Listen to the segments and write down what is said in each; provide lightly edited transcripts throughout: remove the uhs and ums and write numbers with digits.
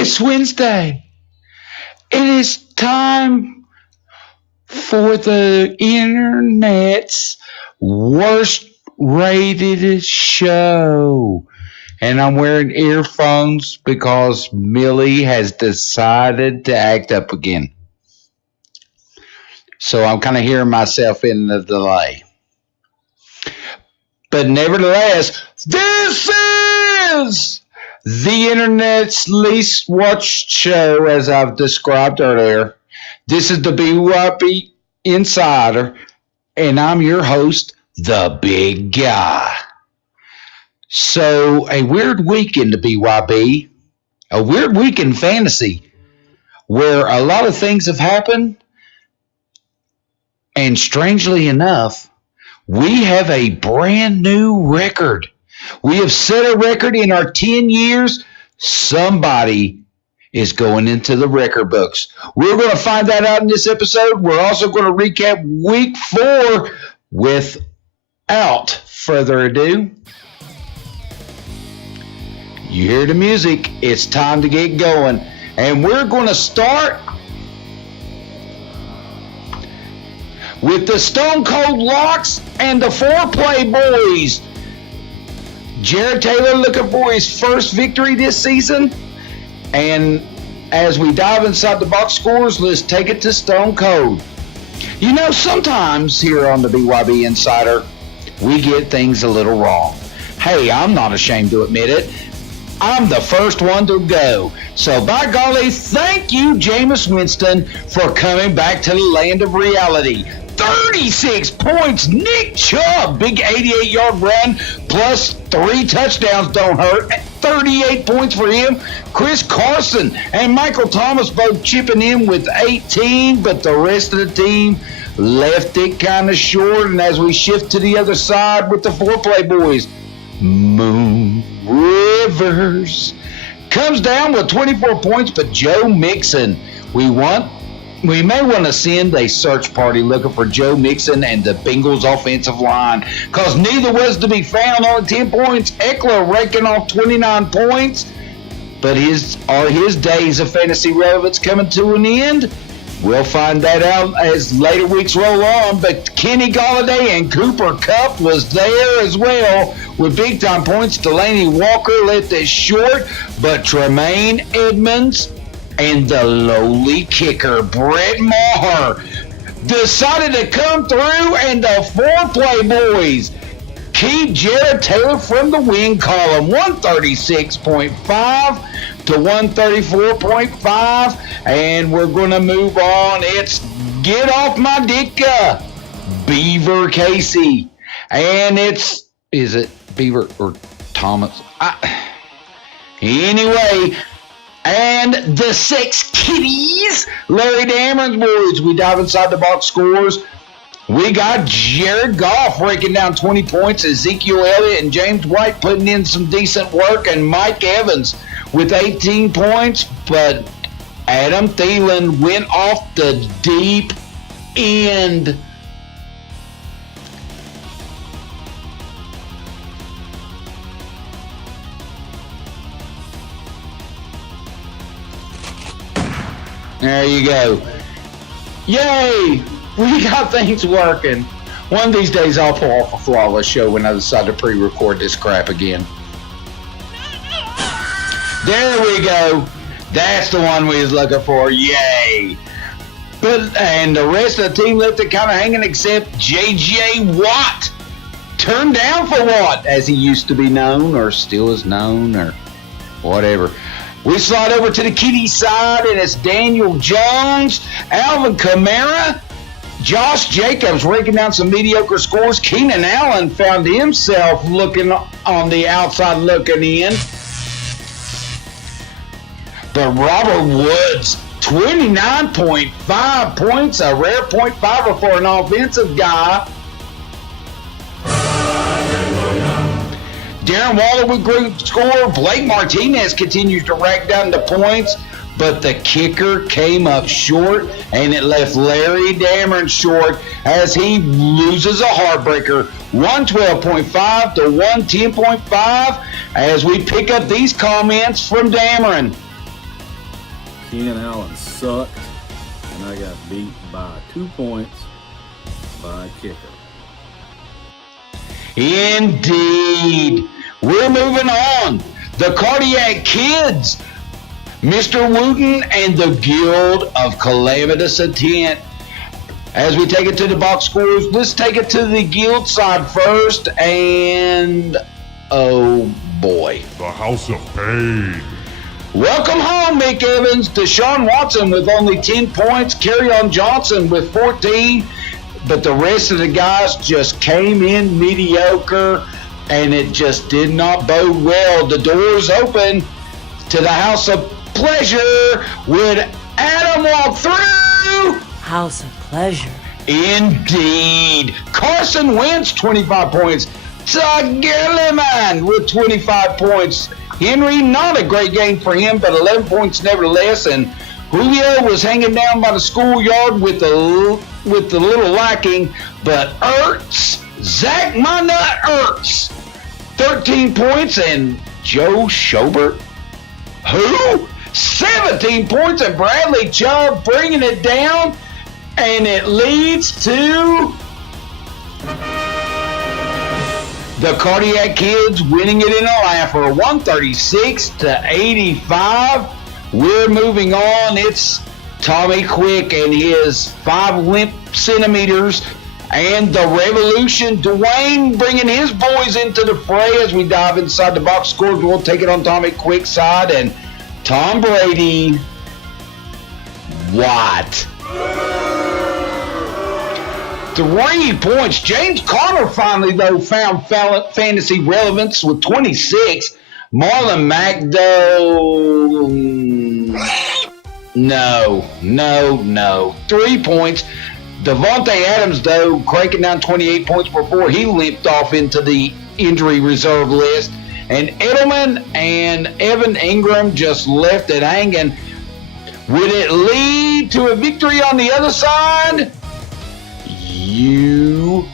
It's Wednesday. It is time for the internet's worst rated show. And I'm wearing earphones because Millie has decided to act up again. So I'm kind of hearing myself in the delay. But nevertheless, this is the internet's least watched show, as I've described earlier. This is the BYB Insider, and I'm your host, the big guy. So, a weird week in the BYB, a weird week in fantasy, where a lot of things have happened, and strangely enough, we have a brand new record. We have set a record in our 10 years. Somebody is going into the record books. We're going to find that out in this episode. We're also going to recap week 4 without further ado. You hear the music. It's time to get going. And we're going to start with the Stone Cold Locks and the Foreplay Boys. Jared Taylor looking for his first victory this season. And as we dive inside the box scores, let's take it to Stone Cold. You know, sometimes here on the BYB Insider, we get things a little wrong. Hey, I'm not ashamed to admit it. I'm the first one to go. So by golly, thank you, Jameis Winston, for coming back to the land of reality. 36 points. Nick Chubb, big 88-yard run, plus 3 touchdowns don't hurt. 38 points for him. Chris Carson and Michael Thomas both chipping in with 18, but the rest of the team left it kind of short. And as we shift to the other side with the Foreplay Boys, Moon Rivers comes down with 24 points, but Joe Mixon, we may want to send a search party looking for Joe Mixon and the Bengals offensive line, because neither was to be found. On 10 points. Eckler raking off 29 points. But are his days of fantasy relevance coming to an end? We'll find that out as later weeks roll on. But Kenny Golladay and Cooper Kupp was there as well with big-time points. Delaney Walker left it short, but Tremaine Edmonds and the lowly kicker, Brett Maher, decided to come through, and the Foreplay Boys keep Jared Taylor from the win column, 136.5 to 134.5, and we're going to move on. It's Get Off My Dicka, Beaver Casey, and is it Beaver or Thomas? Anyway, and the 6 Kitties, Larry Dameron's boys. We dive inside the box scores. We got Jared Goff breaking down 20 points, Ezekiel Elliott and James White putting in some decent work, and Mike Evans with 18 points, but Adam Thielen went off the deep end. There you go. Yay! We got things working. One of these days I'll pull off a flawless show when I decide to pre-record this crap again. There we go. That's the one we was looking for. Yay! And the rest of the team left it kind of hanging except J.J. Watt. Turned down for Watt, as he used to be known, or still is known, or whatever. We slide over to the Kitty side, and it's Daniel Jones, Alvin Kamara, Josh Jacobs raking down some mediocre scores. Keenan Allen found himself looking on the outside looking in. But Robert Woods, 29.5 points, a rare .5 for an offensive guy. Darren Waller with great score. Blake Martinez continues to rack down the points, but the kicker came up short, and it left Larry Dameron short as he loses a heartbreaker, 112.5 to 110.5, as we pick up these comments from Dameron. Ken Allen sucked, and I got beat by 2 points by a kicker. Indeed. We're moving on. The Cardiac Kids, Mr. Wooten and the Guild of Calamitous Intent. As we take it to the box scores, let's take it to the Guild side first. And, oh boy. The House of Pain. Welcome home, Mick Evans. Deshaun Watson with only 10 points. Kerryon Johnson with 14. But the rest of the guys just came in mediocre, and it just did not bode well. The doors open to the House of Pleasure. Would Adam walk through? House of Pleasure. Indeed. Carson Wentz, 25 points. Todd Gilliman with 25 points. Henry, not a great game for him, but 11 points nevertheless. And Julio was hanging down by the schoolyard with the little lacking. But Ertz, Zach my nut Ertz, 13 points. And Joe Schobert, who? 17 points. And Bradley Chubb bringing it down. And it leads to the Cardiac Kids winning it in a laugher, 136-85. We're moving on. It's Tommy Quick and his 5 limp centimeters, and the Revolution. Dwayne bringing his boys into the fray as we dive inside the box scores. We'll take it on Tommy Quick's side, and Tom Brady. What? 3 points. James Conner finally, though, found fantasy relevance with 26. Marlon Mack, though, no. 3 points. Devontae Adams, though, cranking down 28 points before he limped off into the injury reserve list. And Edelman and Evan Ingram just left it hanging. Would it lead to a victory on the other side? You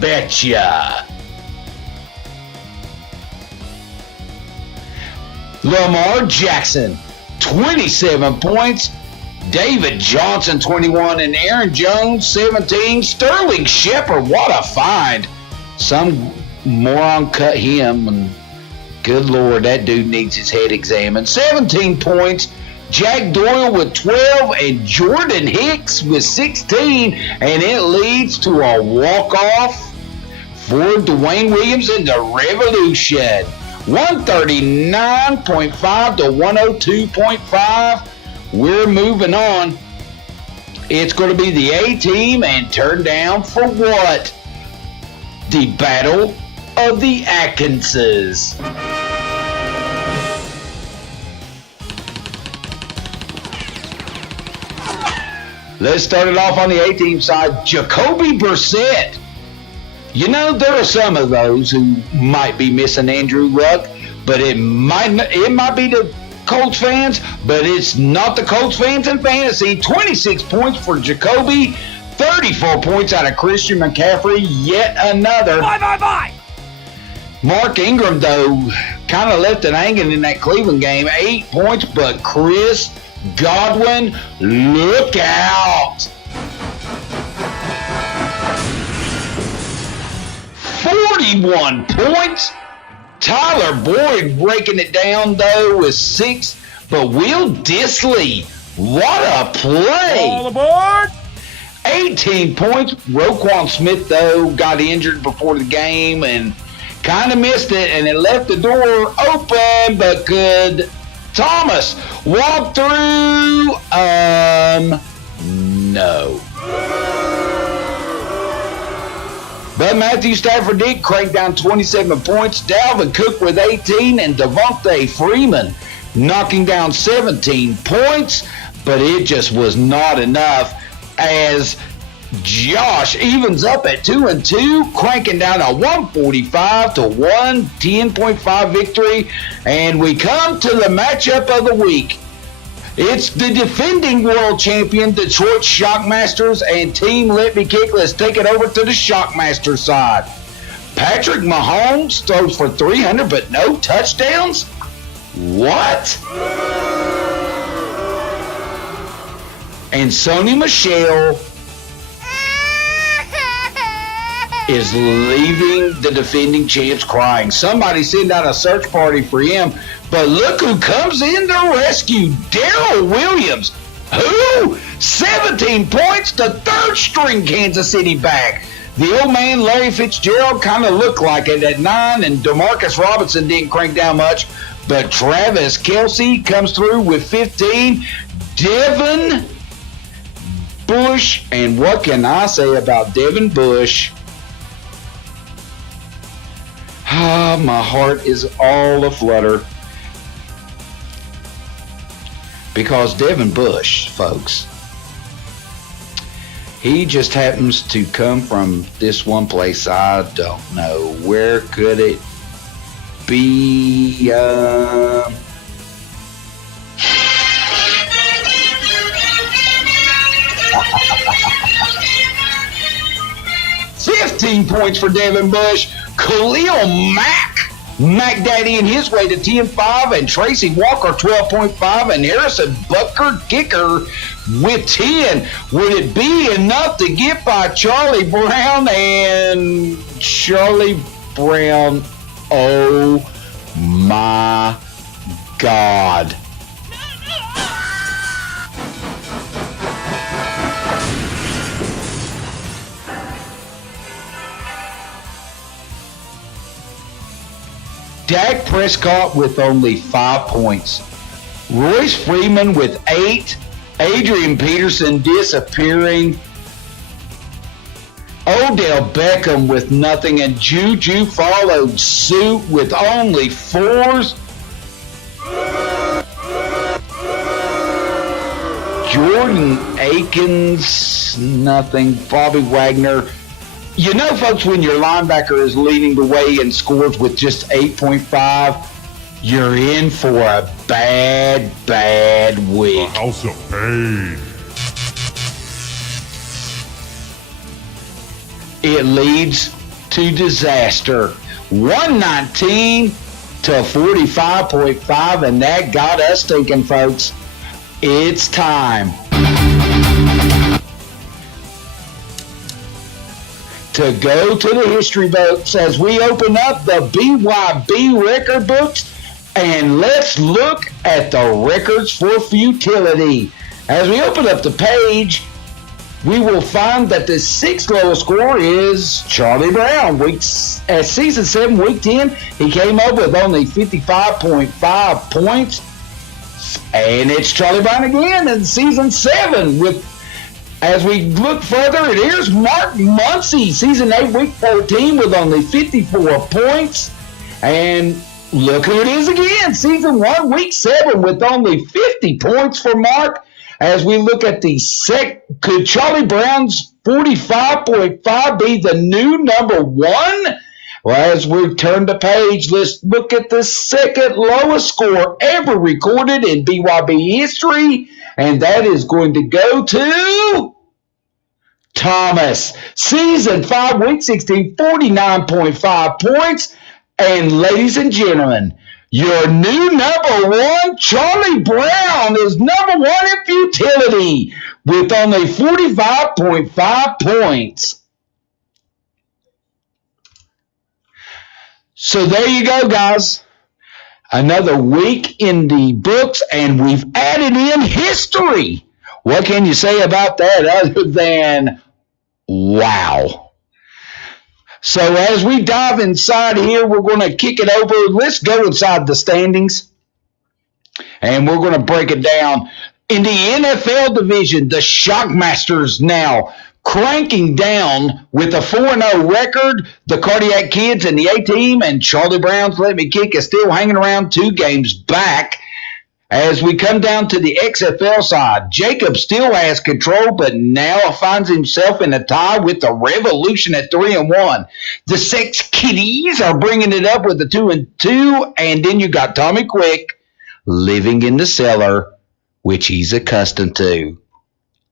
betcha. Lamar Jackson, 27 points. David Johnson, 21. And Aaron Jones, 17. Sterling Shepard, what a find. Some moron cut him, and good Lord, that dude needs his head examined. 17 points. Jack Doyle with 12 and Jordan Hicks with 16, and it leads to a walk-off for Dwayne Williams and the Revolution. 139.5 to 102.5. We're moving on. It's going to be the A-team, and turn down for what? The Battle of the Atkinses. Let's start it off on the A-team side. Jacoby Brissett. You know, there are some of those who might be missing Andrew Luck, but it might be the Colts fans, but it's not the Colts fans in fantasy. 26 points for Jacoby, 34 points out of Christian McCaffrey, yet another. Bye. Mark Ingram, though, kind of left it hanging in that Cleveland game. 8 points, but Chris Godwin, look out. 41 points. Tyler Boyd breaking it down, though, with 6. But Will Dissly, what a play. All aboard. 18 points. Roquan Smith, though, got injured before the game and kind of missed it, and it left the door open, but good. Thomas walked through. No. But Matthew Stafford did crank down 27 points. Dalvin Cook with 18 and Devontae Freeman knocking down 17 points. But it just was not enough as Josh evens up at 2-2, cranking down a 145 to 110.5 victory. And we come to the matchup of the week. It's the defending world champion Detroit Shockmasters and Team Let Me Kick. Let's take it over to the Shockmaster side. Patrick Mahomes throws for 300 but no touchdowns? What? And Sony Michelle is leaving the defending champs crying. Somebody send out a search party for him. But look who comes in to rescue. Darrell Williams. Who? 17 points to third string Kansas City back. The old man, Larry Fitzgerald, kind of looked like it at 9, and DeMarcus Robinson didn't crank down much. But Travis Kelce comes through with 15. Devin Bush, and what can I say about Devin Bush? My heart is all aflutter. Because Devin Bush, folks, he just happens to come from this one place. I don't know. Where could it be? 15 points for Devin Bush. Khalil Mack Daddy in his way to 10-5, and Tracy Walker 12.5, and Harrison Butker kicker with 10. Would it be enough to get by Charlie Brown? And Charlie Brown, oh my God. Dak Prescott with only 5 points. Royce Freeman with 8. Adrian Peterson disappearing. Odell Beckham with nothing. And Juju followed suit with only 4s. Jordan Akins, nothing. Bobby Wagner. You know, folks, when your linebacker is leading the way in scores with just 8.5, you're in for a bad week. The House of Pain. It leads to disaster. 119 to 45.5, and that got us thinking, folks. It's time to go to the history books as we open up the BYB record books, and let's look at the records for futility. As we open up the page, we will find that the 6th lowest score is Charlie Brown. At season 7, week 10, he came up with only 55.5 points. And it's Charlie Brown again in season 7 as we look further, here's Mark Muncy, season 8, week 14, with only 54 points. And look who it is again, season 1, week 7, with only 50 points for Mark. As we look at could Charlie Brown's 45.5 be the new number 1? Well, as we turn the page, let's look at the second lowest score ever recorded in BYB history, and that is going to go to Thomas. Season 5, week 16, 49.5 points. And ladies and gentlemen, your new number 1, Charlie Brown, is number 1 in futility with only 45.5 points. So there you go, guys. Another week in the books, and we've added in history. What can you say about that other than wow? So as we dive inside here, we're going to kick it over. Let's go inside the standings, and we're going to break it down. In the NFL division, the Shockmasters now cranking down with a 4-0 record. The Cardiac Kids and the A-Team and Charlie Brown's Let Me Kick is still hanging around 2 games back. As we come down to the XFL side, Jacob still has control, but now finds himself in a tie with the Revolution at 3-1. The Sex Kitties are bringing it up with a 2-2, and then you got Tommy Quick living in the cellar, which he's accustomed to.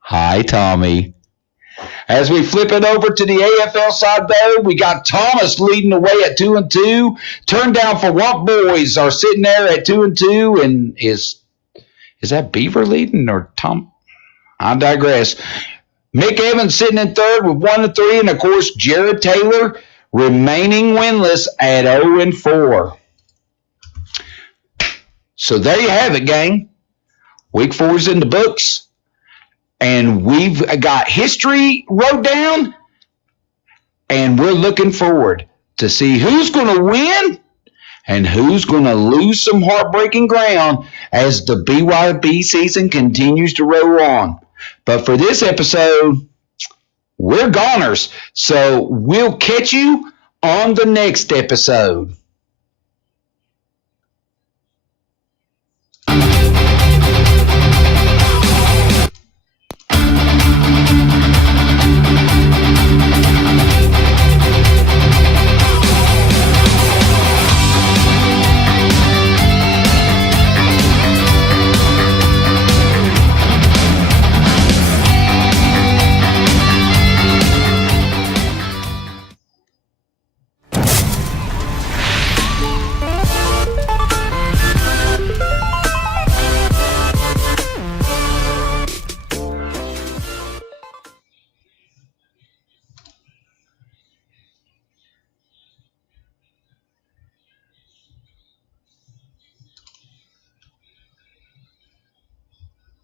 Hi, Tommy. As we flip it over to the AFL side there, we got Thomas leading the way at 2-2. Turned Down for What Boys are sitting there at 2-2. And is that Beaver leading or Tom? I digress. Mick Evans sitting in third with 1-3, and of course Jared Taylor remaining winless at 0-4. So there you have it, gang. Week 4 is in the books, and we've got history wrote down, and we're looking forward to see who's going to win and who's going to lose some heartbreaking ground as the BYB season continues to roll on. But for this episode, we're goners. So we'll catch you on the next episode.